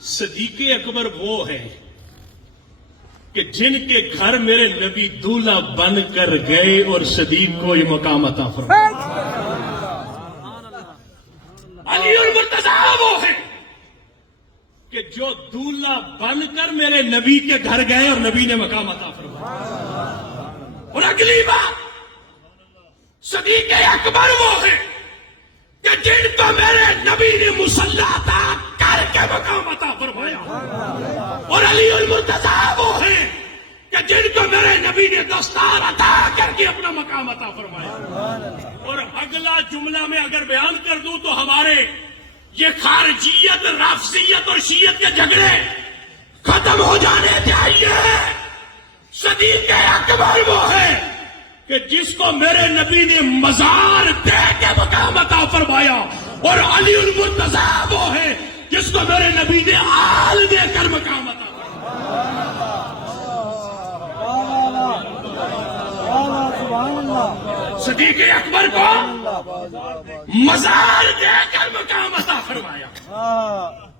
صدیق اکبر وہ ہیں کہ جن کے گھر میرے نبی دولہا بن کر گئے اور صدیق کو یہ مقام عطا فرمایا۔ علی المرتضیٰ وہ ہیں کہ جو دولہا بن کر میرے نبی کے گھر گئے اور نبی نے مقام عطا فرمایا۔ اور اگلی بات، صدیق اکبر وہ ہیں کہ جن کو میرے نبی نے مصلی عطا کر کے مقام عطا فرمایا۔ اور علی المرتضیٰ وہ ہیں کہ جن کو میرے نبی نے دستار عطا کر کے اپنا مقام عطا فرمایا۔ اور اگلا جملہ میں اگر بیان کر دوں تو ہمارے یہ خارجیت، رافضیت اور شیعت کے جھگڑے ختم ہو جانے چاہیے۔ صدیق اکبر وہ ہے کہ جس کو میرے نبی نے مزار دے کے مقام عطا فرمایا، اور علی المرتضیٰ وہ ہے جس کو میرے نبی نے آل دے کر مقام عطا فرمایا۔ صدیق اکبر کو مزار دے کر مقام عطا فرمایا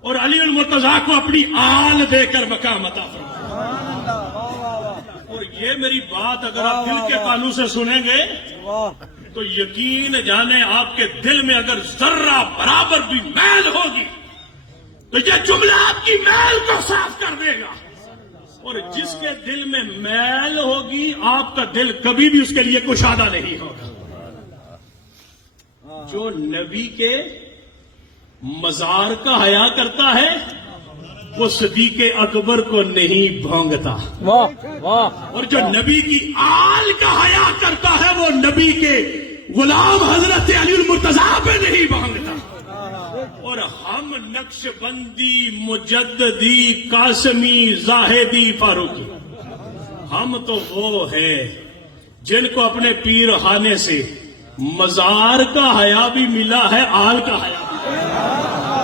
اور علی المرتضیٰ کو اپنی آل دے کر مقام عطا فرمایا۔ اور یہ میری بات اگر آپ دل کے کانوں سے سنیں گے تو یقین جانے آپ کے دل میں اگر ذرہ برابر بھی میل ہوگی تو یہ جملہ آپ کی میل کو صاف کر دے گا۔ اور جس کے دل میں میل ہوگی آپ کا دل کبھی بھی اس کے لیے کشادہ نہیں ہوگا۔ جو نبی کے مزار کا حیا کرتا ہے وہ صدیق اکبر کو نہیں بھونگتا، اور جو نبی کی آل کا حیا کرتا ہے وہ نبی کے غلام حضرت علی المرتضیٰ پہ نہیں بھونگتا۔ اور ہم نقش بندی، مجددی، قاسمی، زاہدی، فاروقی، ہم تو وہ ہیں جن کو اپنے پیر خانے سے مزار کا حیا بھی ملا ہے، آل کا حیا بھی ملا ہے۔